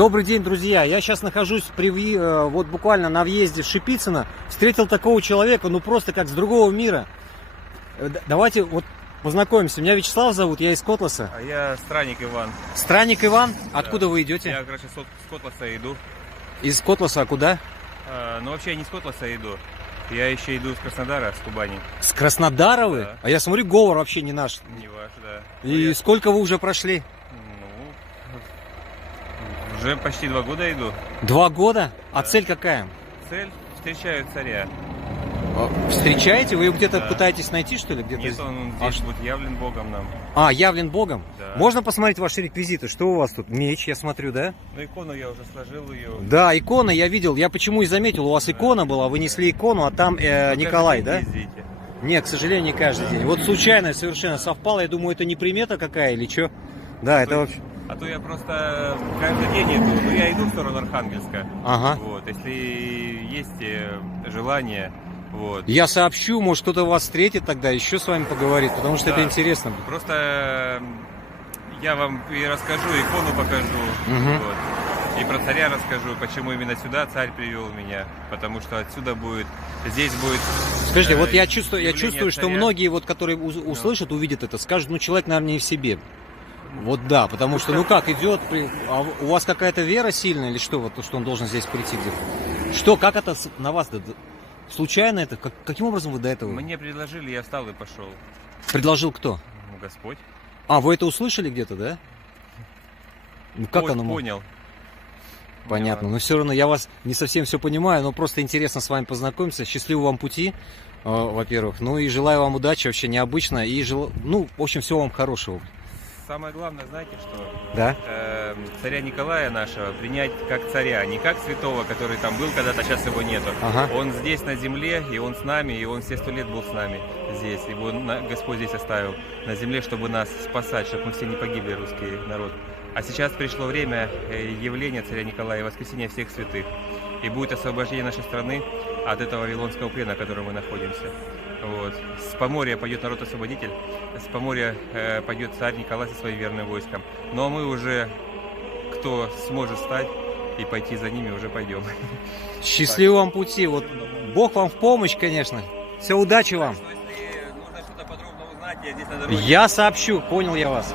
Добрый день, друзья. Я сейчас нахожусь вот буквально на въезде в Шипицыно. Встретил такого человека, ну просто как с другого мира. Давайте вот познакомимся. Меня Вячеслав зовут, я из Котласа. А я Странник Иван. Странник Иван? Да. Откуда вы идете? Я, короче, с Котласа иду. Из Котласа, а куда? Ну, вообще я не с Котласа иду. Я еще иду с Краснодара, с Кубани. С Краснодара вы? Да. А я смотрю, говор вообще не наш. Не ваш, да. И сколько вы уже прошли? Ну, уже почти 2 года иду. 2 года? А Да. цель какая? Цель — встречаю царя. Встречаете? Вы его где-то Да. пытаетесь найти, что ли? Где-то? Нет, он здесь будет явлен Богом нам. А, явлен Богом? Да. Можно посмотреть ваши реквизиты? Что у вас тут? Меч, я смотрю, да? Ну, икону я уже сложил ее. Да, икона я видел. Я почему и заметил, у вас икона была, вы несли икону, а там Николай, да? Ездите. Нет, к сожалению, не каждый день. Вот случайно совершенно совпало. Я думаю, это не примета какая или что? Да, это вообще... А то я просто каждый день иду. Ну, я иду в сторону Архангельска. Ага. Вот, если есть желание, вот. Я сообщу, может кто-то вас встретит тогда, еще с вами поговорит, потому что Да. это интересно. Просто я вам и расскажу, икону покажу, Мгм. вот. И про царя расскажу, почему именно сюда царь привел меня, потому что отсюда будет, здесь будет. Скажите, вот я чувствую, явление что царя. многие, вот, которые услышат, увидят это, скажут, ну человек, наверное, не в себе. Вот да, потому что, ну как, идет, а у вас какая-то вера сильная или что, вот, что он должен здесь прийти где-то? Что, как это на вас, случайно это, каким образом вы до этого? Мне предложили, я встал и пошел. Предложил кто? Ну, Господь. А, вы это услышали где-то, да? Ну как оно? Понял. Понятно, но все равно я вас не совсем все понимаю, но просто интересно с вами познакомиться. Счастливого вам пути, во-первых. Ну и желаю вам удачи, вообще необычно. И ну, в общем, всего вам хорошего. Самое главное, знаете, что Да? царя Николая нашего принять как царя, не как святого, который там был когда-то, сейчас его нету. Ага. Он здесь на земле, и он с нами, и он все 100 лет был с нами здесь. Его Господь здесь оставил на земле, чтобы нас спасать, чтобы мы все не погибли, русский народ. А сейчас пришло время явления царя Николая, воскресения всех святых. И будет освобождение нашей страны от этого вавилонского плена, в котором мы находимся. Вот. С Поморья пойдет народ-освободитель, с Поморья пойдет царь Николай со своим верным войском. Ну а мы уже, кто сможет встать и пойти за ними, уже пойдем. Счастливого вам пути. Вот Бог вам в помощь, конечно. Все, удачи вам. Если нужно что-то подробно узнать, я здесь на дороге. Я сообщу, понял я вас.